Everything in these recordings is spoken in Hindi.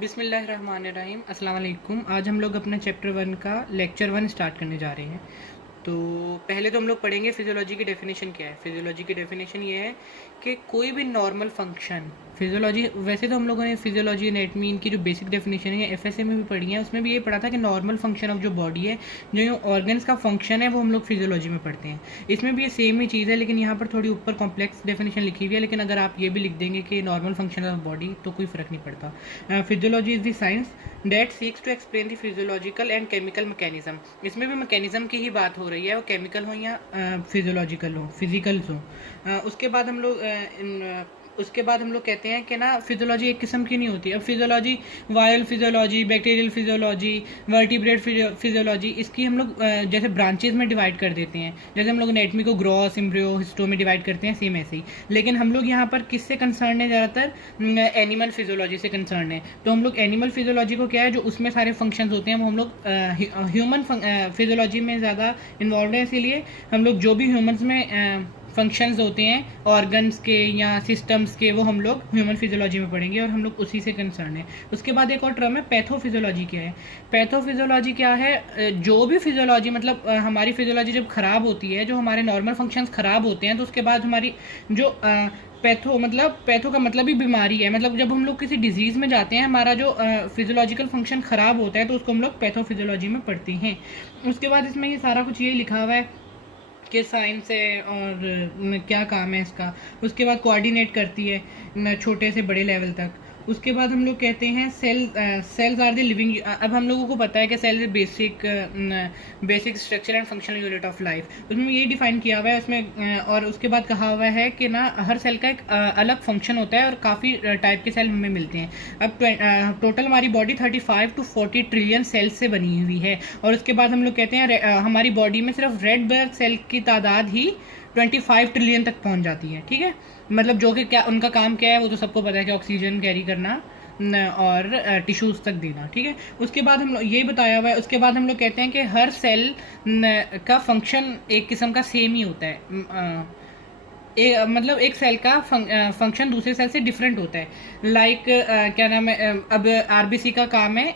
बिस्मिल्लाहिर्रहमानिर्रहीम अस्सलाम वालेकुम। आज हम लोग अपना चैप्टर 1 का लेक्चर 1 स्टार्ट करने जा रहे हैं। तो पहले तो हम लोग पढ़ेंगे फिजियोलॉजी की डेफिनेशन क्या है। फिजियोलॉजी की डेफिनेशन ये है कि कोई भी नॉर्मल फंक्शन, फिजियोलॉजी वैसे तो हम लोगों ने फिजियोलॉजी एनाटमी इनकी जो बेसिक डेफिनेशन है एफएसए में भी पढ़ी है, उसमें भी ये पढ़ा था कि नॉर्मल फंक्शन ऑफ जो बॉडी है, जो ऑर्गन्स का फंक्शन है, वो हम लोग फिजियोलॉजी में पढ़ते हैं। इसमें भी ये सेम ही चीज़ है, लेकिन यहाँ पर थोड़ी ऊपर कॉम्प्लेक्स डेफिनेशन लिखी हुई है। लेकिन अगर आप ये भी लिख देंगे कि नॉर्मल फंक्शन ऑफ बॉडी तो कोई फ़र्क नहीं पड़ता। Physiology is the science that seeks to explain the physiological and chemical mechanism. इसमें भी मैकेनिज्म की ही बात हो रही है, वो केमिकल हो या फिजियोलॉजिकल हो, फिजिकल्स हो। उसके बाद हम लोग कहते हैं कि ना फिजियोलॉजी एक किस्म की नहीं होती। अब physiology, viral physiology, bacterial physiology, vertebrate physiology, इसकी हम लोग जैसे ब्रांचेज में डिवाइड कर देते हैं। जैसे हम लोग एनाटमी को ग्रॉस, एम्ब्रियो, हिस्टो में डिवाइड करते हैं, सेम ऐसे ही। लेकिन हम लोग यहाँ पर किससे कंसर्न है, ज़्यादातर एनिमल फिजियोलॉजी से कंसर्न है। तो हम लोग एनिमल फिजियोलॉजी को क्या है, जो उसमें सारे फंक्शंस होते हैं, वो हम लोग ह्यूमन फिजियोलॉजी में ज़्यादा इन्वॉल्व है। इसीलिए हम लोग जो भी ह्यूमंस में फंक्शंस होते हैं ऑर्गन्स के या सिस्टम्स के, वो हम लोग ह्यूमन फिजियोलॉजी में पढ़ेंगे और हम लोग उसी से कंसर्न है। उसके बाद एक और टर्म है पैथोफिजियोलॉजी। क्या है पैथोफिजियोलॉजी? क्या है, जो भी फिजियोलॉजी, मतलब हमारी फिजियोलॉजी जब ख़राब होती है, जो हमारे नॉर्मल फंक्शंस ख़राब होते हैं, तो उसके बाद हमारी जो पैथो का मतलब ही बीमारी है। मतलब जब हम लोग किसी डिजीज़ में जाते हैं, हमारा जो फिजियोलॉजिकल फंक्शन ख़राब होता है, तो उसको हम लोग पैथोफिजियोलॉजी में पढ़ते हैं। उसके बाद इसमें ये सारा कुछ यही लिखा हुआ है कि साइंस है और क्या काम है इसका। उसके बाद कोऑर्डिनेट करती है छोटे से बड़े लेवल तक। उसके बाद हम लोग कहते हैं सेल्स आर द लिविंग। अब हम लोगों को पता है कि cell basic structure and functional unit of life, उसमें ये डिफाइन किया हुआ है उसमें। और उसके बाद कहा हुआ है कि ना हर सेल का एक अलग फंक्शन होता है और काफ़ी टाइप के सेल हमें मिलते हैं। अब टोटल हमारी बॉडी 35 to 40 ट्रिलियन सेल्स से बनी हुई है। और उसके बाद हम लोग कहते हैं हमारी बॉडी में सिर्फ रेड ब्लड सेल की तादाद ही 25 ट्रिलियन तक पहुंच जाती है। ठीक है, मतलब जो कि क्या उनका काम क्या है, वो तो सबको पता है कि ऑक्सीजन कैरी करना और टिश्यूज़ तक देना। ठीक है, उसके बाद हम लोग ये बताया हुआ है। उसके बाद हम लोग कहते हैं कि हर सेल का फंक्शन एक किस्म का सेम ही होता है। मतलब एक सेल का फंक्शन दूसरे सेल से डिफरेंट होता है। लाइक क्या नाम है, अब आरबीसी का काम है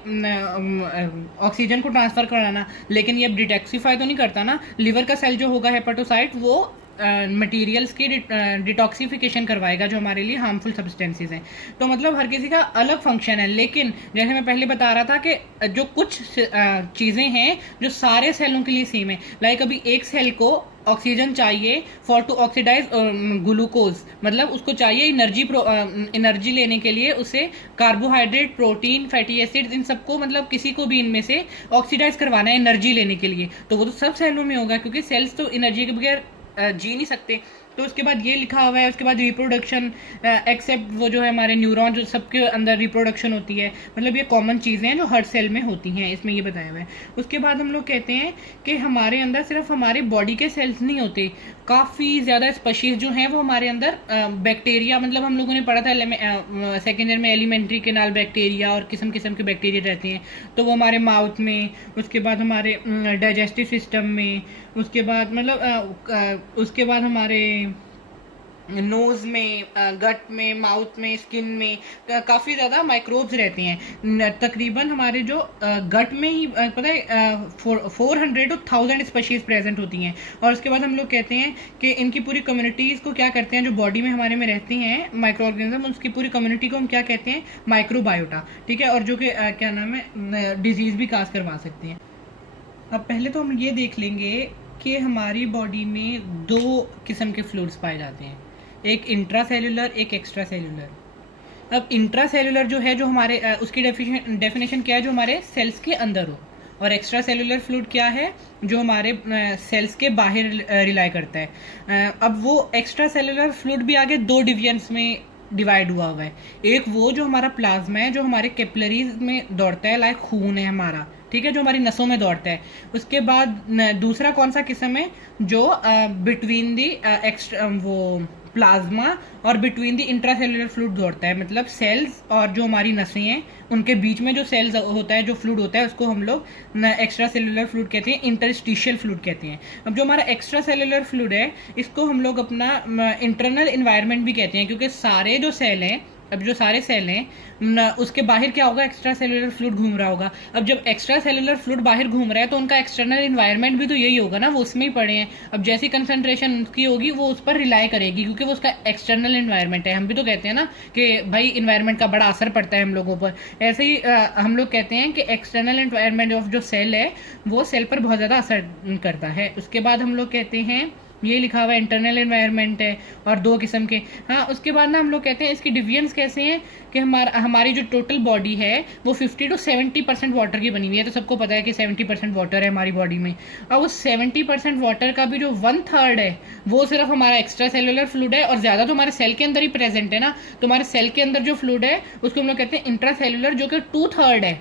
ऑक्सीजन को ट्रांसफ़र कराना, लेकिन ये डिटॉक्सिफाई तो नहीं करता ना। लिवर का सेल जो होगा हेपेटोसाइट, वो मटेरियल्स की डिटॉक्सिफिकेशन करवाएगा जो हमारे लिए हार्मफुल सब्सटेंसेस हैं। तो मतलब हर किसी का अलग फंक्शन है। लेकिन जैसे मैं पहले बता रहा था कि जो कुछ चीज़ें हैं जो सारे सेलों के लिए सेम है। लाइक अभी एक सेल को ऑक्सीजन चाहिए फॉर टू ऑक्सीडाइज ग्लूकोज, मतलब उसको चाहिए एनर्जी लेने के लिए उसे कार्बोहाइड्रेट, प्रोटीन, फैटी एसिड्स, इन सबको, मतलब किसी को भी इनमें से ऑक्सीडाइज करवाना है एनर्जी लेने के लिए, तो वो तो सब सेलों में होगा, क्योंकि सेल्स तो एनर्जी के बगैर जी नहीं सकते। तो उसके बाद ये लिखा हुआ है। उसके बाद रिप्रोडक्शन, एक्सेप्ट वो जो है हमारे न्यूरॉन, जो सबके अंदर रिप्रोडक्शन होती है, मतलब ये कॉमन चीज़ें हैं जो हर सेल में होती हैं, इसमें ये बताया हुआ है। उसके बाद हम लोग कहते हैं कि हमारे अंदर सिर्फ हमारे बॉडी के सेल्स नहीं होते, काफ़ी ज़्यादा स्पीशीज़ जो हैं वो हमारे अंदर बैक्टीरिया, मतलब हम लोगों ने पढ़ा था सेकेंड ईयर में एलिमेंट्री केनाल बैक्टीरिया और किस्म किस्म के बैक्टीरिया रहते हैं। तो वो हमारे माउथ में, उसके बाद हमारे डाइजेस्टिव सिस्टम में, उसके बाद उसके बाद हमारे नोज़ में, गट में, माउथ में, स्किन में काफ़ी ज़्यादा माइक्रोब्स रहते हैं। तकरीबन हमारे जो गट में ही पता है 400 to 1000 स्पीशीज़ प्रेजेंट होती हैं। और उसके बाद हम लोग कहते हैं कि इनकी पूरी कम्युनिटीज़ को क्या करते हैं, जो बॉडी में हमारे में रहती हैं माइक्रो ऑर्गेनिज्म, उसकी पूरी कम्युनिटी को हम क्या कहते हैं, माइक्रोबायोटा। ठीक है, और जो कि क्या नाम है, डिजीज़ भी काज करवा सकते हैं। अब पहले तो हम ये देख लेंगे कि हमारी बॉडी में दो किस्म के फ्लूइड्स पाए जाते हैं, एक इंट्रा सेल्यूलर, एक एक्स्ट्रा सेल्यूलर। अब इंट्रा सेल्यूलर जो है, जो हमारे उसकी डेफिनेशन क्या है, जो हमारे सेल्स के अंदर हो। और एक्स्ट्रा सेल्यूलर फ्लूइड क्या है, जो हमारे सेल्स के बाहर रिलाई करता है। अब वो एक्स्ट्रा सेल्यूलर फ्लूइड भी आगे दो डिवीजन्स में डिवाइड हुआ है। एक वो जो हमारा प्लाज्मा है, जो हमारे कैपिलरीज में दौड़ता है, लाइक खून है हमारा, ठीक है, जो हमारी नसों में दौड़ता है। उसके बाद दूसरा कौन सा किस्म है, जो बिटवीन दी एक्स्ट्रा वो प्लाज्मा और बिटवीन द इंट्रासेल्युलर फ्लूइड दौड़ता है, मतलब सेल्स और जो हमारी नसें हैं उनके बीच में जो सेल्स होता है, जो फ्लूइड होता है, उसको हम लोग एक्स्ट्रा सेल्युलर फ्लूइड कहते हैं, इंटरस्टिशियल फ्लूइड कहते हैं। अब जो हमारा एक्स्ट्रा सेल्युलर फ्लूइड है, इसको हम लोग अपना इंटरनल इन्वायरमेंट भी कहते हैं, क्योंकि सारे जो सेल हैं अब जो सारे सेल हैं उसके बाहर क्या होगा, एक्स्ट्रा सेलुलर फ्लूइड घूम रहा होगा। अब जब एक्स्ट्रा सेलुलर फ्लूइड बाहर घूम रहा है तो उनका एक्सटर्नल इन्वायरमेंट भी तो यही होगा ना, वो उसमें ही पड़े हैं। अब जैसी कंसंट्रेशन उसकी होगी वो उस पर रिलाई करेगी, क्योंकि वो उसका एक्सटर्नल इन्वायरमेंट है। हम भी तो कहते हैं ना कि भाई इन्वायरमेंट का बड़ा असर पड़ता है हम लोगों पर, ऐसे ही हम लोग कहते हैं कि एक्सटर्नल इन्वायरमेंट ऑफ जो सेल है वो सेल पर बहुत ज़्यादा असर करता है। उसके बाद हम लोग कहते हैं, ये लिखा हुआ है इंटरनल एनवायरनमेंट है और दो किस्म के। हाँ, उसके बाद ना हम लोग कहते हैं इसकी डिविजन्स कैसे हैं कि हमारी जो टोटल बॉडी है वो 50 to 70% वाटर की बनी हुई है। तो सबको पता है कि 70% वाटर है हमारी बॉडी में, और वो 70% वाटर का भी जो 1/3 है वो सिर्फ हमारा एक्स्ट्रा सेलुलर फ्लूइड है, और ज़्यादा तो हमारे सेल के अंदर ही प्रेजेंट है ना। तो हमारे सेल के अंदर जो फ्लूइड है उसको हम लोग कहते हैं इंट्रा सेलुलर, जो कि 2/3 है।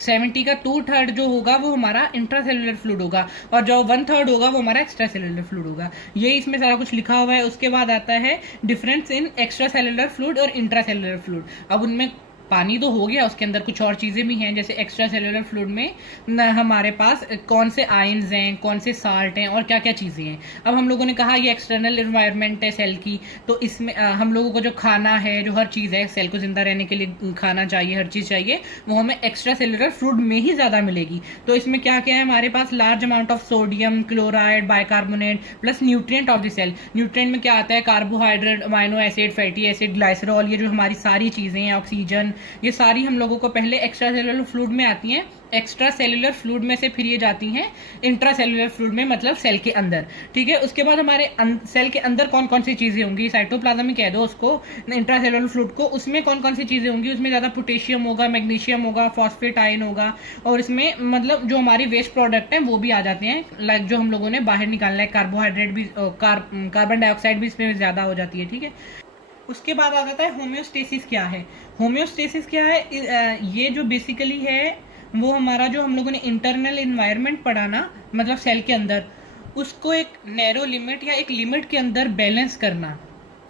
70 का 2/3 जो होगा वो हमारा इंट्रा सेलुलर फ्लूइड होगा, और जो 1/3 होगा वो हमारा एक्स्ट्रा सेलुलर फ्लूइड होगा। ये इसमें सारा कुछ लिखा हुआ है। उसके बाद आता है difference in extra cellular fluid और इंट्रा सेलुलर फ्लूइड। अब उनमें पानी तो हो गया, उसके अंदर कुछ और चीज़ें भी हैं, जैसे एक्स्ट्रा सेलुलर फ्लूइड में हमारे पास कौन से आयंस हैं, कौन से साल्ट हैं और क्या क्या चीज़ें हैं। अब हम लोगों ने कहा ये एक्सटर्नल इन्वायरमेंट है सेल की, तो इसमें हम लोगों को जो खाना है, जो हर चीज़ है सेल को जिंदा रहने के लिए खाना चाहिए, हर चीज़ चाहिए, वो हमें एक्स्ट्रा सेलुलर फ्लूइड में ही ज़्यादा मिलेगी। तो इसमें क्या क्या है हमारे पास, large amount of sodium, chloride, bicarbonate plus nutrient of the cell. Nutrient में क्या आता है, carbohydrate, amino acid, fatty acid, glycerol, ये जो हमारी सारी चीज़ें हैं, ऑक्सीजन, ये सारी हम लोगों को पहले एक्स्ट्रा सेलुलर फ्लूइड में आती हैं। एक्स्ट्रा सेलुलर फ्लूइड में से फिर ये जाती हैं इंट्रा सेलुलर फ्लूइड में, मतलब सेल के अंदर। ठीक है, उसके बाद हमारे सेल के अंदर कौन कौन सी चीज़ें होंगी, साइटोप्लाज्म ही कह दो उसको, इंट्रा सेलुलर फ्लूइड को। उसमें कौन कौन सी चीज़ें होंगी, उसमें ज़्यादा पोटेशियम होगा, मैग्नीशियम होगा, फॉस्फेट आयन होगा, और इसमें मतलब जो हमारी वेस्ट प्रोडक्ट हैं वो भी आ जाते हैं, लाइक जो हम लोगों ने बाहर निकालना है, कार्बोहाइड्रेट भी, कार्बन डाइऑक्साइड भी इसमें ज़्यादा हो जाती है। ठीक है, उसके बाद आ जाता है होम्योस्टेसिस क्या है। होम्योस्टेसिस क्या है, ये जो बेसिकली है वो हमारा जो हम लोगों ने इंटरनल इन्वायरमेंट पढ़ा ना, मतलब सेल के अंदर, उसको एक नैरो लिमिट या एक लिमिट के अंदर बैलेंस करना।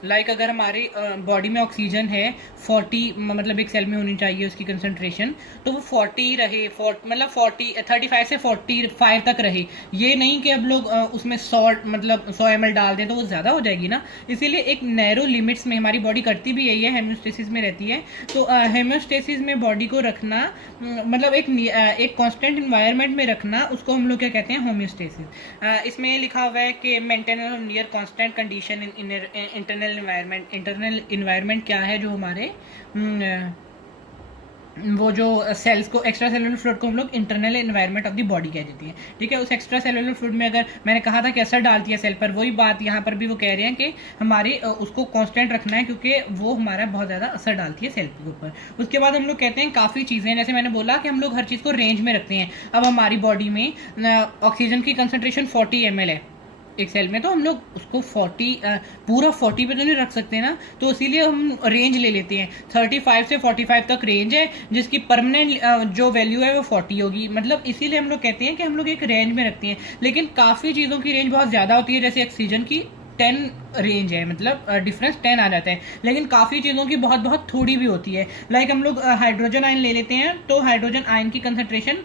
लाइक अगर हमारी बॉडी में ऑक्सीजन है 40, मतलब एक सेल में होनी चाहिए उसकी कंसंट्रेशन, तो वो 40 रहे, मतलब 35 से 45 तक रहे। ये नहीं कि अब लोग उसमें 100 ml डाल दें तो वो ज़्यादा हो जाएगी ना। इसीलिए एक नैरो लिमिट्स में हमारी बॉडी करती भी यही है, हेमियोस्टेसिस में रहती है। तो हेमियोस्टेसिस में बॉडी को रखना, मतलब एक कॉन्स्टेंट इन्वायरमेंट में रखना, उसको हम लोग क्या कहते हैं, होम्योस्टेसिस। इसमें लिखा हुआ है कि maintain near constant condition in internal environment. Internal environment क्या है, जो हमारे वो जो सेल्स को, एक्स्ट्रा सेलुलर फ्लूइड को हम लोग internal environment of the body कह देती है। ठीक है, उस एक्स्ट्रा सेलुलर फ्लूइड में अगर मैंने कहा था कि असर डालती है सेल पर, वही बात यहाँ पर भी वो कह रहे हैं कि हमारी उसको कांस्टेंट रखना है, क्योंकि वो हमारा बहुत ज़्यादा असर डालती है सेल के ऊपर। उसके बाद हम लोग कहते हैं काफ़ी चीज़ें, जैसे मैंने बोला कि हम लोग हर चीज़ को रेंज में रखते हैं। अब हमारी बॉडी में ऑक्सीजन की कंसनट्रेशन 40 ml है एक सेल में, तो हम लोग उसको 40 पे तो नहीं रख सकते ना, तो इसीलिए हम रेंज ले लेते हैं। 35 से 45 तक रेंज है, जिसकी परमानेंट जो वैल्यू है वो 40 होगी। मतलब इसीलिए हम लोग कहते हैं कि हम लोग एक रेंज में रखते हैं। लेकिन काफ़ी चीज़ों की रेंज बहुत ज़्यादा होती है, जैसे ऑक्सीजन की 10 रेंज है, मतलब डिफरेंस 10 आ जाता है। लेकिन काफ़ी चीज़ों की बहुत बहुत थोड़ी भी होती है। लाइक हम लोग हाइड्रोजन आयन ले लेते हैं, तो हाइड्रोजन आयन की कंसनट्रेशन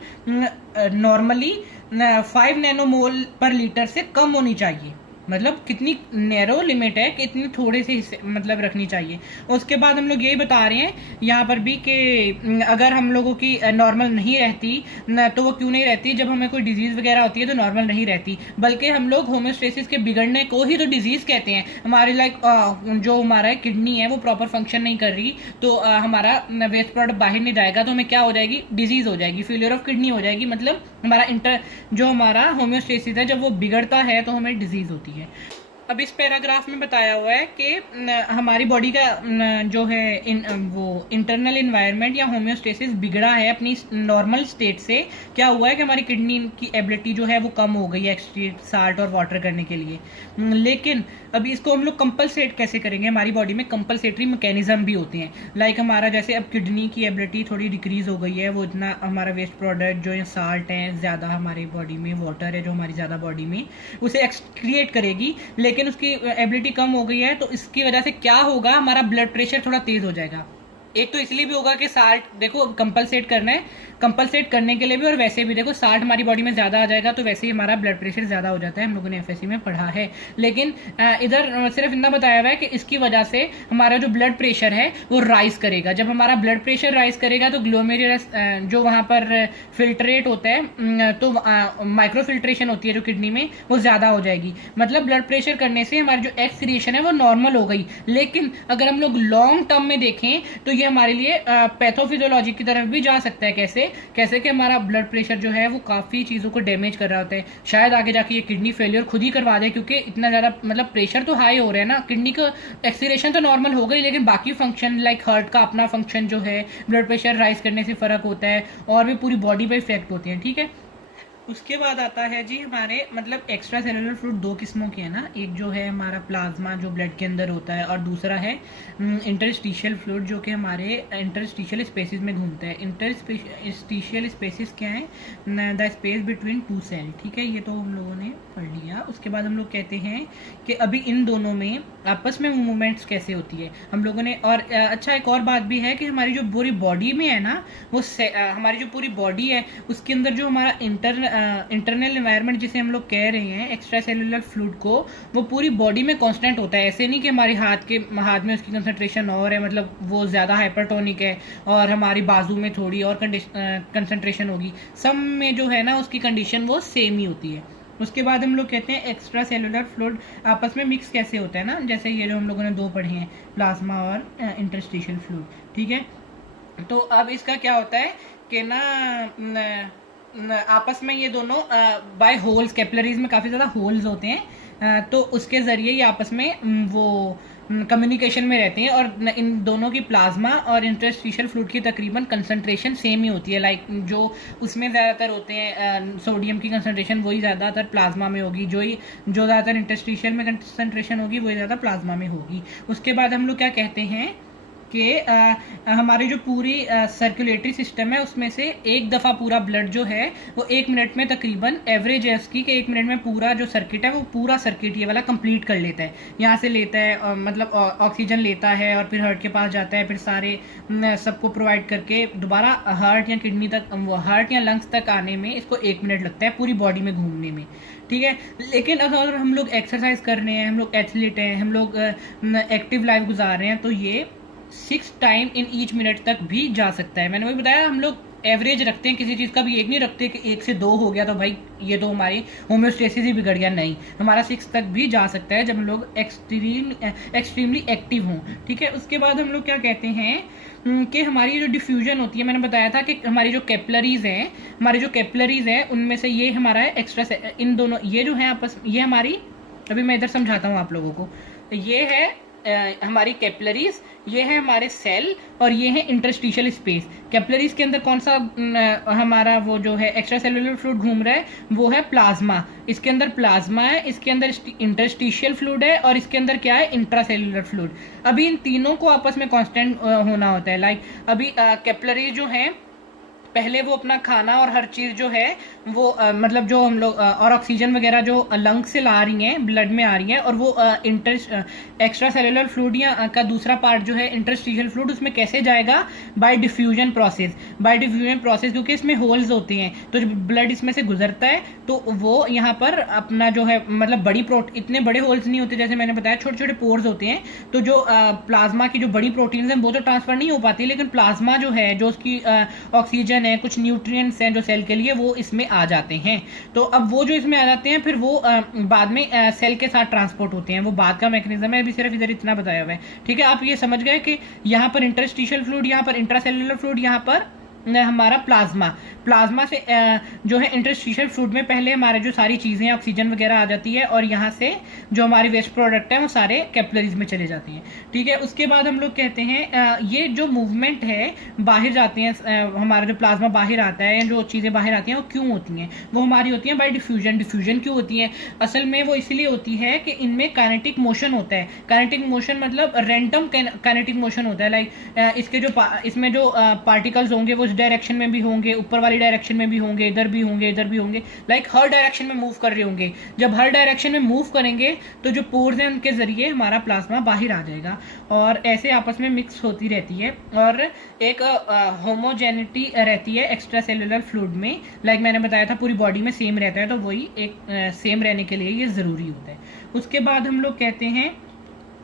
नॉर्मली 5 नैनोमोल पर लीटर से कम होनी चाहिए। मतलब कितनी नैरो लिमिट है कि इतने थोड़े से हिस्से मतलब रखनी चाहिए। उसके बाद हम लोग यही बता रहे हैं यहाँ पर भी कि अगर हम लोगों की नॉर्मल नहीं रहती न, तो वो क्यों नहीं रहती, जब हमें कोई डिजीज़ वगैरह होती है तो नॉर्मल नहीं रहती, बल्कि हम लोग होम्योस्टेसिस के बिगड़ने को ही तो डिजीज़ कहते हैं। हमारे लाइक जो हमारा किडनी है वो प्रॉपर फंक्शन नहीं कर रही, तो हमारा वेस्ट प्रोडक्ट बाहर नहीं जाएगा, तो हमें क्या हो जाएगी, डिजीज़ हो जाएगी, फेलियर ऑफ किडनी हो जाएगी। मतलब हमारा जो हमारा होम्योस्टेसिस है जब वो बिगड़ता है तो हमें डिजीज़ होती है। अब इस पैराग्राफ में बताया हुआ है कि हमारी बॉडी का जो है वो इंटरनल इन्वायरमेंट या होम्योस्टेसिस बिगड़ा है अपनी नॉर्मल स्टेट से। क्या हुआ है कि हमारी किडनी की एबिलिटी जो है वो कम हो गई है एक्सक्रीट साल्ट और वाटर करने के लिए। लेकिन अभी इसको हम लोग कंपलसेट कैसे करेंगे, हमारी बॉडी में कंपलसेटरी मैकेनिज्म भी होते हैं। लाइक हमारा जैसे अब किडनी की एबिलिटी थोड़ी डिक्रीज हो गई है, वो इतना हमारा वेस्ट प्रोडक्ट जो साल्ट है ज़्यादा हमारी बॉडी में, वाटर है जो हमारी ज़्यादा बॉडी में, उसे एक्सक्रिएट करेगी, लेकिन उसकी एबिलिटी कम हो गई है, तो इसकी वजह से क्या होगा, हमारा ब्लड प्रेशर थोड़ा तेज हो जाएगा। एक तो इसलिए भी होगा कि 60 देखो कंपलसेट करना है, कंपलसेट करने के लिए भी और वैसे भी देखो 60 हमारी बॉडी में ज़्यादा आ जाएगा तो वैसे ही हमारा ब्लड प्रेशर ज़्यादा हो जाता है, हम लोगों ने एफएससी में पढ़ा है। लेकिन इधर सिर्फ इतना बताया हुआ है कि इसकी वजह से हमारा जो ब्लड प्रेशर है वो राइज करेगा। जब हमारा ब्लड प्रेशर राइज करेगा तो ग्लोमेरुलस जो वहाँ पर फिल्ट्रेट होता है तो माइक्रो फिल्ट्रेशन होती है जो किडनी में वो ज़्यादा हो जाएगी। मतलब ब्लड प्रेशर करने से हमारी जो एक्सक्रीशन है वो नॉर्मल हो गई। लेकिन अगर हम लोग लॉन्ग टर्म में देखें तो ये हमारे लिए पैथोफिजियोलॉजी की तरफ भी जा सकता है। कैसे कि हमारा ब्लड प्रेशर जो है वो काफ़ी चीज़ों को डैमेज कर रहा होता है। शायद आगे जाके ये किडनी फेलियर खुद ही करवा दे, क्योंकि इतना ज़्यादा मतलब प्रेशर तो हाई हो रहा है ना, किडनी का एक्सीलेशन तो नॉर्मल हो गई लेकिन बाकी फंक्शन लाइक हार्ट का अपना फंक्शन जो है ब्लड प्रेशर राइज करने से फ़र्क होता है और भी पूरी बॉडी पे इफेक्ट होते हैं। ठीक है, उसके बाद आता है जी हमारे मतलब एक्स्ट्रा सेलुलर फ्लूइड दो किस्मों के है ना, एक जो है हमारा प्लाज्मा जो ब्लड के अंदर होता है और दूसरा है इंटरस्टिशियल फ्लूइड जो कि हमारे इंटरस्टिशियल स्पेसिस में घूमता है। इंटरस्टिशियल स्पेसिस क्या है? The space between two cell. ठीक है, ये तो हम लोगों ने पढ़ लिया। उसके बाद हम लोग कहते हैं कि अभी इन दोनों में आपस में मूवमेंट्स कैसे होती है हम लोगों ने। और अच्छा एक और बात भी है कि हमारी जो पूरी बॉडी में है ना वो हमारी जो पूरी बॉडी है उसके अंदर जो हमारा इंटरनल एनवायरनमेंट जिसे हम लोग कह रहे हैं एक्स्ट्रा सेलुलर फ्लूइड को, वो पूरी बॉडी में कांस्टेंट होता है। ऐसे नहीं कि हमारे हाथ में उसकी कंसंट्रेशन और है, मतलब वो ज़्यादा हाइपरटोनिक है और हमारी बाजू में थोड़ी और कंसंट्रेशन होगी। सब में जो है ना उसकी कंडीशन वो सेम ही होती है। उसके बाद हम लोग कहते हैं एक्स्ट्रा सेलुलर फ्लूइड आपस में मिक्स कैसे होता है ना, जैसे ये जो हम लोगों ने दो पढ़े हैं प्लाज्मा और इंटरस्टिशियल फ्लूइड। ठीक है, तो अब इसका क्या होता है कि ना आपस में ये दोनों बाय होल्स, कैपिलरीज में काफ़ी ज़्यादा होल्स होते हैं तो उसके ज़रिए ये आपस में वो कम्युनिकेशन में रहते हैं। और इन दोनों की प्लाज्मा और इंटरस्टिशियल फ्लूइड की तकरीबन कंसंट्रेशन सेम ही होती है। लाइक जो उसमें ज़्यादातर होते हैं सोडियम की कंसंट्रेशन वही ज़्यादातर प्लाज्मा में होगी, जो ज़्यादातर इंटरस्टिशियल में कंसंट्रेशन होगी वही ज़्यादा प्लाज्मा में होगी। उसके बाद हम लोग क्या कहते हैं कि हमारी जो पूरी सर्कुलेटरी सिस्टम है उसमें से एक दफ़ा पूरा ब्लड जो है वो 1 मिनट में तकरीबन एवरेज है उसकी कि 1 मिनट में पूरा जो सर्किट है वो पूरा सर्किट ये वाला कंप्लीट कर लेता है। यहाँ से लेता है मतलब ऑक्सीजन लेता है और फिर हार्ट के पास जाता है, फिर सारे सबको प्रोवाइड करके दोबारा हार्ट या किडनी तक, हार्ट या लंग्स तक आने में इसको 1 मिनट लगता है पूरी बॉडी में घूमने में। ठीक है, लेकिन अगर हम लोग एक्सरसाइज कर रहे हैं, हम लोग एथलीट हैं, हम लोग एक्टिव लाइफ गुजार रहे हैं तो ये 6 टाइम इन ईच मिनट तक भी जा सकता है। मैंने वही बताया हम लोग एवरेज रखते हैं किसी चीज़ का भी, एक नहीं रखते कि 1 से 2 हो गया तो भाई ये तो हमारी होम्योस्टेसिस ही बिगड़ गया। नहीं, हमारा 6 तक भी जा सकता है जब हम लोग एक्सट्रीमली एक्टिव हों। ठीक है, उसके बाद हम लोग क्या कहते हैं कि हमारी जो डिफ्यूजन होती है, मैंने बताया था कि हमारी जो कैपिलरीज हैं उनमें से ये हमारा है एक्स्ट्रा इन दोनों ये जो है आपस ये हमारी, अभी मैं इधर समझाता हूँ आप लोगों को। ये है हमारी कैपिलरीज, ये है हमारे सेल और ये है इंटरस्टिशियल स्पेस। कैपिलरीज के अंदर कौन सा हमारा वो जो है एक्स्ट्रा सेलुलर फ्लूइड घूम रहा है वो है प्लाज्मा। इसके अंदर प्लाज्मा है, इसके अंदर इंटरस्टिशियल फ्लूइड है और इसके अंदर क्या है इंट्रा सेलुलर फ्लूइड। अभी इन तीनों को आपस में कांस्टेंट होना होता है। लाइक अभी कैपिलरीज जो है पहले वो अपना खाना और हर चीज़ जो है वो मतलब जो हम लोग और ऑक्सीजन वगैरह जो लंग से ला रही हैं, ब्लड में आ रही हैं, और वो एक्स्ट्रा सेलुलर फ्लूइड या का दूसरा पार्ट जो है इंटरस्टिशियल फ्लूइड उसमें कैसे जाएगा? बाय डिफ्यूजन प्रोसेस, क्योंकि इसमें होल्स होते हैं तो जब ब्लड इसमें से गुजरता है तो वो यहाँ पर अपना जो है मतलब इतने बड़े होल्स नहीं होते, जैसे मैंने बताया छोटे छोटे पोर्स होते हैं। तो जो प्लाज्मा की जो बड़ी प्रोटीन्स हैं वो तो ट्रांसफर नहीं हो पाती, लेकिन प्लाज्मा जो है जो उसकी ऑक्सीजन है, कुछ न्यूट्रिएंट्स हैं जो सेल के लिए, वो इसमें आ जाते हैं। तो अब वो जो इसमें आ जाते हैं फिर वो बाद में सेल के साथ ट्रांसपोर्ट होते हैं, वो बाद का मैकेनिज्म है। अभी सिर्फ इधर इतना बताया हुआ है। ठीक है, आप ये समझ गए कि यहाँ पर इंटरस्टिशियल फ्लूइड, यहाँ पर इंट्रासेलुलर फ्लूइड, यहाँ पर हमारा प्लाज्मा से जो है इंटरस्टिशियल फ्लूइड में पहले हमारे जो सारी चीज़ें ऑक्सीजन वगैरह आ जाती है और यहाँ से जो हमारी वेस्ट प्रोडक्ट है वो सारे कैपिलरीज में चले जाते हैं। ठीक है, उसके बाद हम लोग कहते हैं ये जो मूवमेंट है बाहर जाते हैं, हमारा जो प्लाज्मा बाहर आता है या जो चीज़ें बाहर आती हैं वो क्यों होती हैं? वो हमारी होती हैं बाय डिफ्यूजन क्यों होती है? असल में वो इसलिए होती है कि इनमें काइनेटिक मोशन होता है। काइनेटिक मोशन मतलब रैंडम काइनेटिक मोशन होता है। लाइक इसमें जो पार्टिकल्स होंगे वो डायरेक्शन में भी होंगे, ऊपर वाली डायरेक्शन में भी होंगे, इधर भी होंगे, इधर भी होंगे, लाइक हर डायरेक्शन में मूव कर रहे होंगे। जब हर डायरेक्शन में मूव करेंगे तो जो पोर्स हैं उनके जरिए हमारा प्लाज्मा बाहर आ जाएगा और ऐसे आपस में मिक्स होती रहती है और एक होमोजेनिटी रहती है एक्स्ट्रा सेलुलर फ्लूइड में। लाइक मैंने बताया था पूरी बॉडी में सेम रहता है, तो वही एक सेम रहने के लिए ये ज़रूरी होता है। उसके बाद हम लोग कहते हैं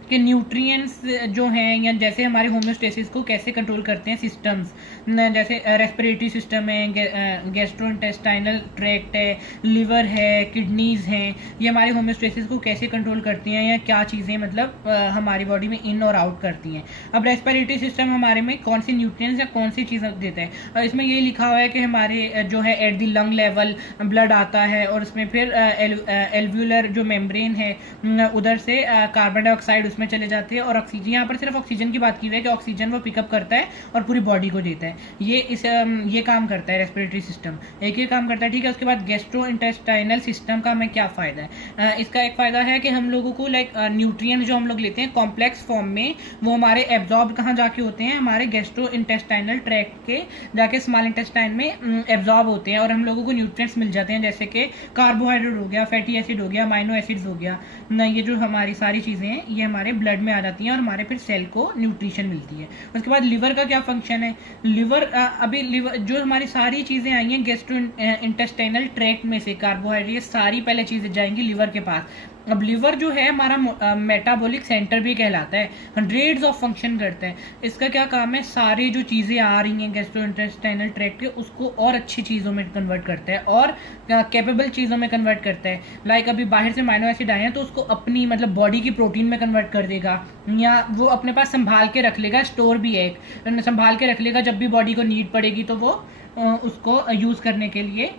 कि न्यूट्रिएंट्स जो हैं या जैसे हमारे होम्योस्टेसिस को कैसे कंट्रोल करते हैं सिस्टम्स, जैसे रेस्पिरेटरी सिस्टम है, गैस्ट्रोइंटेस्टाइनल ट्रैक्ट है, लिवर है, किडनीज हैं, ये हमारे होम्योस्टेसिस को कैसे कंट्रोल करती हैं या क्या चीज़ें मतलब हमारी बॉडी में इन और आउट करती हैं। अब रेस्पिरेटरी सिस्टम हमारे में कौन सी न्यूट्रिएंट्स या कौन सी चीज़ें देता है, और इसमें ये लिखा हुआ है कि हमारे जो है at the lung level blood आता है और उसमें फिर एल्व्यूलर जो मेम्ब्रेन है उधर से कार्बन डाइऑक्साइड उसमें चले जाते हैं और ऑक्सीजन, यहाँ पर सिर्फ ऑक्सीजन की बात की हुई है कि ऑक्सीजन वो पिकअप करता है और पूरी बॉडी को देता है। ये काम करता है रेस्पिरेटरी सिस्टम, एक ये काम करता है, ठीक है। उसके बाद गैस्ट्रो इंटेस्टाइनल सिस्टम का हमें क्या फ़ायदा है, इसका एक फ़ायदा है कि हम लोगों को लाइक न्यूट्रिएंट जो हम लोग लेते हैं कॉम्प्लेक्स फॉर्म में वो हमारे एब्जॉर्ब कहाँ जाके होते हैं, हमारे गैस्ट्रो इंटेस्टाइनल ट्रैक्ट के जाके स्मॉल इंटेस्टाइन में एब्जॉर्ब होते हैं और हम लोगों को न्यूट्रिएंट्स मिल जाते हैं, जैसे कि कार्बोहाइड्रेट हो गया, फैटी एसिड हो गया, अमाइनो एसिड्स हो गया ना, ये जो हमारी सारी चीज़ें हैं ये हमारे ब्लड में आ जाती हैं और हमारे फिर सेल को न्यूट्रिशन मिलती है। उसके बाद लिवर का क्या फंक्शन है, लिवर अभी लिवर जो हमारी सारी चीज़ें आई हैं गैस्ट्रो इंटेस्टाइनल ट्रैक्ट में से, कार्बोहाइड्रेट सारी पहले चीज़ें जाएंगी लिवर के पास। अब लिवर जो है हमारा मेटाबॉलिक सेंटर भी कहलाता है, हंड्रेड्स ऑफ फंक्शन करता है। इसका क्या काम है, सारी जो चीज़ें आ रही हैं गैस्ट्रोइंटेस्टाइनल ट्रैक्ट के उसको और अच्छी चीज़ों में कन्वर्ट करता है और कैपेबल चीज़ों में कन्वर्ट करता है। लाइक अभी बाहर से अमाइनो एसिड आए हैं तो उसको अपनी मतलब बॉडी की प्रोटीन में कन्वर्ट कर देगा या वो अपने पास संभाल के रख लेगा, स्टोर भी है एक, संभाल के रख लेगा, जब भी बॉडी को नीड पड़ेगी तो वो उसको यूज़ करने के लिए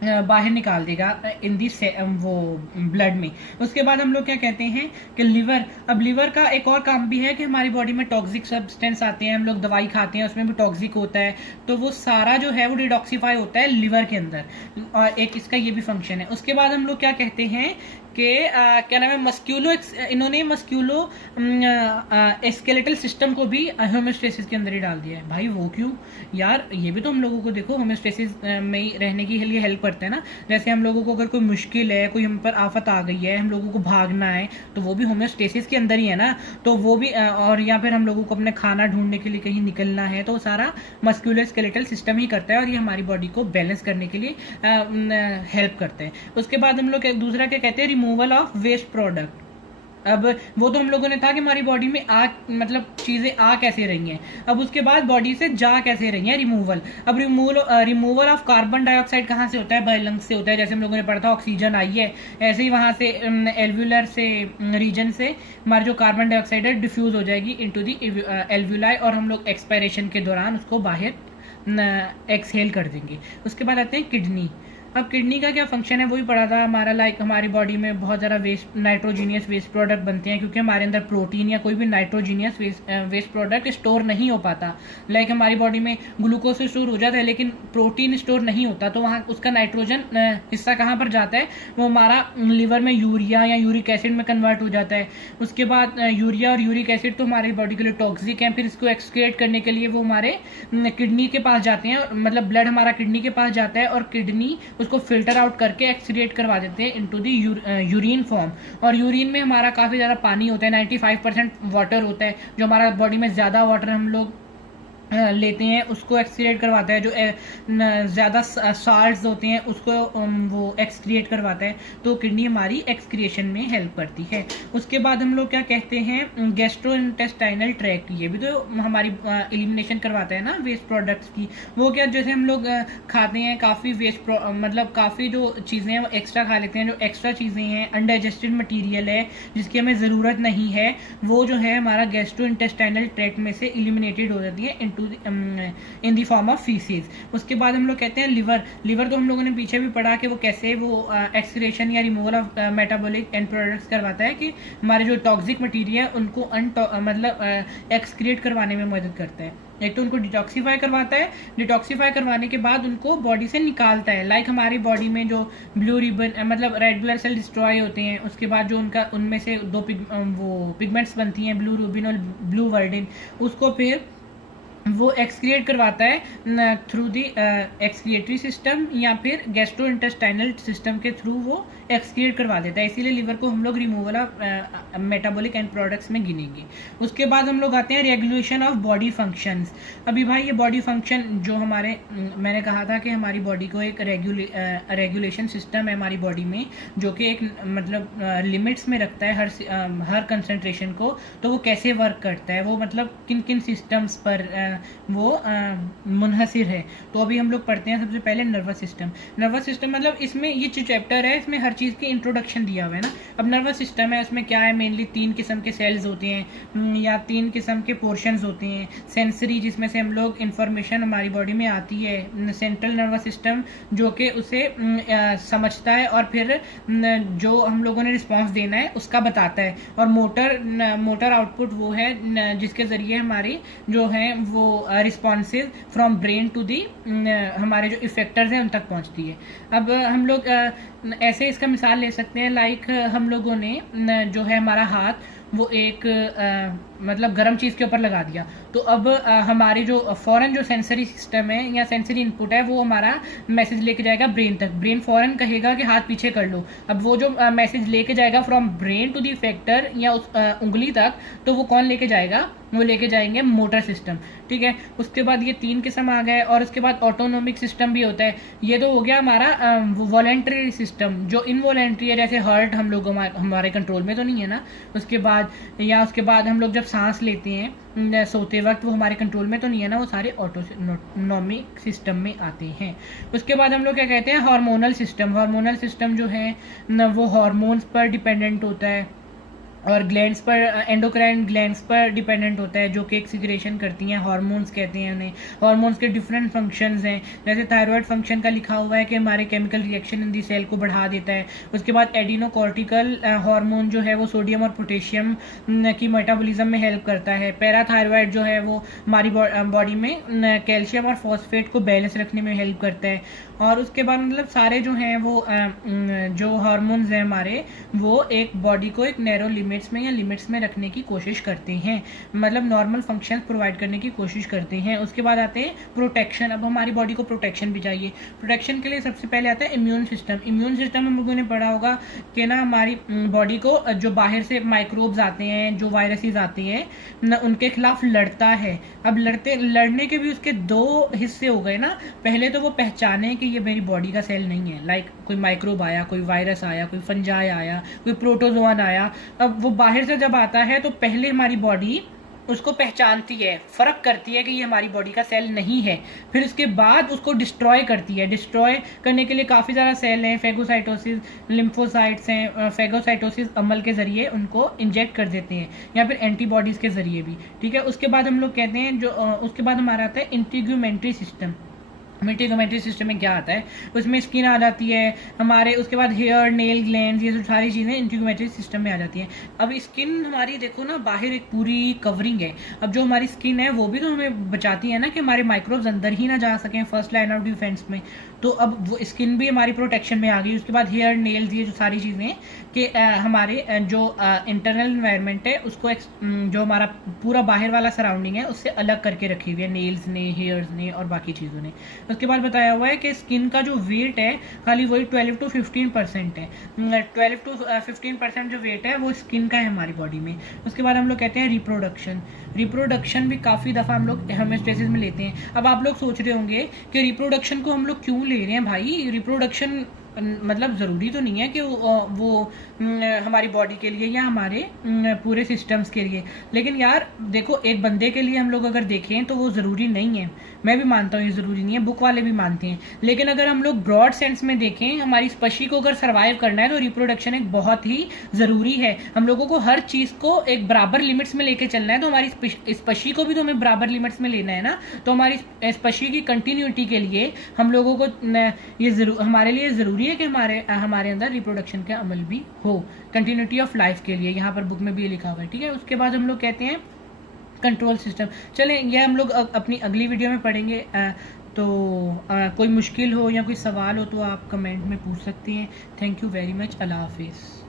बाहर निकाल देगा इन दी वो ब्लड में। उसके बाद हम लोग क्या कहते हैं कि लिवर, अब लिवर का एक और काम भी है कि हमारी बॉडी में टॉक्सिक सब्सटेंस आते हैं, हम लोग दवाई खाते हैं उसमें भी टॉक्सिक होता है, तो वो सारा जो है वो डिटॉक्सीफाई होता है लिवर के अंदर और एक इसका ये भी फंक्शन है। उसके बाद हम लोग क्या कहते हैं कि क्या नाम है मस्क्यूलो, इन्होंने मस्क्यूलो स्केलेटल सिस्टम को भी होम्योस्टेसिस के अंदर ही डाल दिया है। भाई वो क्यों यार, ये भी तो हम लोगों को देखो होम्योस्टेसिस में ही रहने के लिए हेल्प करता है ना। जैसे हम लोगों को अगर कोई मुश्किल है, कोई हम पर आफत आ गई है, हम लोगों को भागना है तो वो भी होम्योस्टेसिस के अंदर ही है ना, तो वो भी और या फिर हम लोगों को अपने खाना ढूंढने के लिए कहीं निकलना है तो वो सारा मस्क्यूलो स्केलेटल सिस्टम ही करता है और ये हमारी बॉडी को बैलेंस करने के लिए हेल्प करता है। उसके बाद हम लोग दूसरा क्या कहते हैं, रिमूवल ऑफ वेस्ट प्रोडक्ट। अब वो तो हम लोगों ने था कि हमारी बॉडी में आ मतलब चीज़ें आ कैसे रही हैं, अब उसके बाद बॉडी से जा कैसे रही हैं, रिमूवल। अब रिमूवल ऑफ कार्बन डाइऑक्साइड कहाँ से होता है, बाय लंग्स से होता है। जैसे हम लोगों ने पढ़ा था ऑक्सीजन आई है, ऐसे ही वहाँ से एल्व्यूलर से रीजन से हमारी जो कार्बन डाइऑक्साइड है डिफ्यूज हो जाएगी इनटू दी एल्व्यूलाई और हम लोग एक्सपायरेशन के दौरान उसको बाहर एक्सहेल कर देंगे। उसके बाद आते हैं किडनी। अब किडनी का क्या फंक्शन है वो भी पढ़ा था हमारा, लाइक हमारी बॉडी में बहुत ज़्यादा नाइट्रोजीनियस वेस्ट प्रोडक्ट बनते हैं क्योंकि हमारे अंदर प्रोटीन या कोई भी नाइट्रोजीनियस वेस्ट प्रोडक्ट स्टोर नहीं हो पाता। लाइक हमारी बॉडी में ग्लूकोज स्टोर हो जाता है लेकिन प्रोटीन स्टोर नहीं होता, तो वहाँ उसका नाइट्रोजन हिस्सा कहाँ पर जाता है, वो हमारा लिवर में यूरिया या यूरिक एसिड में कन्वर्ट हो जाता है। उसके बाद यूरिया और यूरिक एसिड तो हमारी बॉडी के लिए टॉक्सिक हैं, फिर इसको एक्सक्रिएट करने के लिए वो हमारे किडनी के पास जाते हैं, मतलब ब्लड हमारा किडनी के पास जाता है और किडनी उसको फिल्टर आउट करके एक्सक्रिएट करवा देते हैं इनटू दी यूरिन फॉर्म। और यूरिन में हमारा काफ़ी ज़्यादा पानी होता है, 95% वाटर होता है, जो हमारा बॉडी में ज़्यादा वाटर हम लोग लेते हैं उसको एक्सक्रिएट करवाता है, जो ज़्यादा साल्ट्स होते हैं उसको वो एक्सक्रिएट करवाता है, तो किडनी हमारी एक्सक्रिएशन में हेल्प करती है। उसके बाद हम लोग क्या कहते हैं, गैस्ट्रोइंटेस्टाइनल ट्रैक्ट, ये भी तो हमारी एलिमिनेशन करवाता है ना वेस्ट प्रोडक्ट्स की। वो क्या, जैसे हम लोग खाते हैं काफ़ी वेस्ट मतलब काफ़ी जो चीज़ें हैं वो एक्स्ट्रा खा लेते हैं, जो एक्स्ट्रा चीज़ें हैं अनडाइजेस्टेड मटीरियल है जिसकी हमें ज़रूरत नहीं है, वो जो है हमारा गैस्ट्रोइंटेस्टाइनल ट्रैक्ट में से एलिमिनेटेड हो जाती है इन दी फॉर्म ऑफ फीसेस। उसके बाद हम लोग कहते हैं लिवर तो हम लोगों ने पीछे भी पढ़ा कि वो कैसे वो एक्सक्रीशन या removal of metabolic and products करवाता है, कि हमारे जो टॉक्सिक मटीरियल है उनको मतलब एक्सक्रिएट करवाने में मदद करता है। एक तो उनको डिटॉक्सीफाई करवाता है, डिटॉक्सीफाई करवाने के बाद उनको बॉडी से निकालता है। लाइक हमारी बॉडी में जो ब्लू रिबन मतलब रेड ब्लड सेल डिस्ट्रॉय होते हैं, उसके बाद जो उनमें से दो पिगमेंट्स बनती हैं, ब्लू रूबिन और ब्लू वर्डिन, उसको फिर वो एक्सक्रिएट करवाता है थ्रू दी एक्सक्रिएटरी सिस्टम या फिर गैस्ट्रो इंटेस्टाइनल सिस्टम के थ्रू वो एक्सक्रिएट करवा देता है, इसीलिए लीवर को हम लोग removal of metabolic and products में गिनेंगे। उसके बाद हम लोग आते हैं रेगुलेशन ऑफ बॉडी फंक्शंस। अभी भाई ये बॉडी फंक्शन जो हमारे मैंने कहा था कि हमारी बॉडी को एक रेगुलेशन सिस्टम है हमारी बॉडी में, जो कि एक मतलब लिमिट्स में रखता है हर कंसंट्रेशन को। तो वो कैसे वर्क करता है, वो मतलब किन किन सिस्टम्स पर वो मुनहसिर है। तो अभी हम लोग पढ़ते हैं सबसे पहले नर्वस सिस्टम। नर्वस सिस्टम मतलब इसमें ये जो चैप्टर है इसमें हर चीज़ की इंट्रोडक्शन दिया हुआ है ना। अब नर्वस सिस्टम है, उसमें क्या है, मेनली 3 किस्म के सेल्स होते हैं या 3 किस्म के पोर्शंस होते हैं। सेंसरी, जिसमें से हम लोग इंफॉर्मेशन हमारी बॉडी में आती है, सेंट्रल नर्वस सिस्टम जो कि उसे समझता है और फिर जो हम लोगों ने रिस्पॉन्स देना है उसका बताता है, और मोटर आउटपुट वो है जिसके ज़रिए हमारी जो है वो responses from brain to the हमारे जो इफेक्टर्स हैं उन तक पहुंचती है। अब हम लोग ऐसे इसका मिसाल ले सकते हैं, लाइक हम लोगों ने जो है हमारा हाथ वो एक मतलब गर्म चीज़ के ऊपर लगा दिया, तो अब हमारे जो फॉरन जो सेंसरी सिस्टम है या सेंसरी इनपुट है वो हमारा मैसेज लेके जाएगा ब्रेन तक। ब्रेन फॉरन कहेगा कि हाथ पीछे कर लो। अब वो जो मैसेज लेके जाएगा from brain to the effector या उस उंगली तक, तो वो कौन लेके जाएगा, वो लेके जाएंगे मोटर सिस्टम। ठीक है, उसके बाद ये 3 किस्म आ गए, और उसके बाद ऑटोनोमिक सिस्टम भी होता है। ये तो हो गया हमारा वॉलेंट्री सिस्टम। जो इनवॉलेंट्री है, जैसे हार्ट हम लोग हमारे कंट्रोल में तो नहीं है ना, उसके बाद हम लोग जब सांस लेते हैं सोते वक्त, वो हमारे कंट्रोल में तो नहीं है ना, वो सारे ऑटोनोमिक सिस्टम में आते हैं। उसके बाद हम लोग क्या कहते हैं, हार्मोनल सिस्टम। हार्मोनल सिस्टम जो है वो हार्मोन्स पर डिपेंडेंट होता है और ग्लैंड्स पर, एंडोक्राइन ग्लैंड्स पर डिपेंडेंट होता है, जो कि एक सिक्रेशन करती हैं, हार्मोन्स कहते हैं उन्हें। हार्मोन्स के डिफरेंट फंक्शंस हैं, जैसे थायराइड फंक्शन का लिखा हुआ है कि हमारे chemical reaction in the cell को बढ़ा देता है। उसके बाद एडिनोकॉर्टिकल हार्मोन जो है वो सोडियम और पोटेशियम की मेटाबॉलिज्म में हेल्प करता है। पैराथायराइड जो है वो हमारी बॉडी में कैल्शियम और फॉस्फेट को बैलेंस रखने में हेल्प करता है। और उसके बाद मतलब सारे जो हैं वो जो हार्मोन्स हैं हमारे, वो एक बॉडी को एक नैरो लिमिट्स में या लिमिट्स में रखने की कोशिश करते हैं, मतलब नॉर्मल फंक्शंस प्रोवाइड करने की कोशिश करते हैं। उसके बाद आते हैं प्रोटेक्शन। अब हमारी बॉडी को प्रोटेक्शन भी चाहिए। प्रोटेक्शन के लिए सबसे पहले आता है इम्यून सिस्टम। इम्यून सिस्टम हम लोगों ने पढ़ा होगा कि ना हमारी बॉडी को जो बाहर से माइक्रोब्स आते हैं, जो वायरसेस आते हैं, उनके खिलाफ लड़ता है। अब लड़ने के भी उसके 2 हिस्से हो गए ना। पहले तो वो पहचाने कि ये मेरी बॉडी का सेल नहीं है, लाइक कोई माइक्रोब आया, कोई वायरस आया, कोई फंजाई आया, कोई प्रोटोजोआन आया। अब वो बाहर से जब आता है तो पहले हमारी बॉडी उसको पहचानती है, फ़र्क करती है कि ये हमारी बॉडी का सेल नहीं है, फिर उसके बाद उसको डिस्ट्रॉय करती है। डिस्ट्रॉय करने के लिए काफ़ी ज़्यादा सेल हैं, फेगोसाइटोसिस, लिम्फोसाइट्स हैं। फेगोसाइटोसिस अमल के ज़रिए उनको इंजेक्ट कर देते हैं या फिर एंटीबॉडीज़ के ज़रिए भी। ठीक है, उसके बाद हम लोग कहते हैं जो उसके बाद हमारा आता है इंटीग्यूमेंट्री सिस्टम। इंटीग्यूमेंट्री सिस्टम में क्या आता है, उसमें स्किन आ जाती है हमारे, उसके बाद हेयर, नेल, ग्लैंड्स, ये सब सारी चीज़ें इंटीग्यूमेंट्री सिस्टम में आ जाती हैं। अब स्किन हमारी देखो ना, बाहर एक पूरी कवरिंग है। अब जो हमारी स्किन है वो भी तो हमें बचाती है ना कि हमारे माइक्रोब्स अंदर ही ना जा सकें, फर्स्ट लाइन ऑफ डिफेंस में। तो अब वो स्किन भी हमारी प्रोटेक्शन में आ गई। उसके बाद हेयर, नेल्स, ये जो सारी चीज़ें कि हमारे जो इंटरनल इन्वायरमेंट है उसको जो हमारा पूरा बाहर वाला सराउंडिंग है उससे अलग करके रखी हुई है, नेल्स ने, हेयर्स ने और बाकी चीज़ों ने। उसके बाद बताया हुआ है कि स्किन का जो वेट है खाली वही 12 to 15% है। 12 to 15% जो वेट है वो स्किन का है हमारी बॉडी में। उसके बाद हम लोग कहते हैं रिप्रोडक्शन। रिप्रोडक्शन भी काफ़ी दफ़ा हम लोग हेमोस्टेसिस में लेते हैं। अब आप लोग सोच रहे होंगे कि रिप्रोडक्शन को हम लोग क्यों ले रहे हैं भाई, रिप्रोडक्शन मतलब ज़रूरी तो नहीं है कि वो हमारी बॉडी के लिए या हमारे पूरे सिस्टम्स के लिए। लेकिन यार देखो, एक बंदे के लिए हम लोग अगर देखें तो वो ज़रूरी नहीं है। मैं भी मानता हूँ ये ज़रूरी नहीं है, बुक वाले भी मानते हैं। लेकिन अगर हम लोग ब्रॉड सेंस में देखें, हमारी स्पीशीज़ को अगर सर्वाइव करना है तो रिप्रोडक्शन एक बहुत ही ज़रूरी है। हम लोगों को हर चीज़ को एक बराबर लिमिट्स में लेके चलना है, तो हमारी स्पीशीज़ को भी तो हमें बराबर लिमिट्स में लेना है ना। तो हमारी स्पीशीज़ की कंटिन्यूटी के लिए हम लोगों को ये हमारे लिए ज़रूरी है कि हमारे अंदर रिप्रोडक्शन का अमल भी हो, कंटिन्यूटी ऑफ लाइफ के लिए। यहाँ पर बुक में भी ये लिखा हुआ है। ठीक है, उसके बाद हम लोग कहते हैं कंट्रोल सिस्टम। चलें, यह हम लोग अपनी अगली वीडियो में पढ़ेंगे। तो कोई मुश्किल हो या कोई सवाल हो तो आप कमेंट में पूछ सकते हैं। Thank you very much. अल्लाह हाफिज़।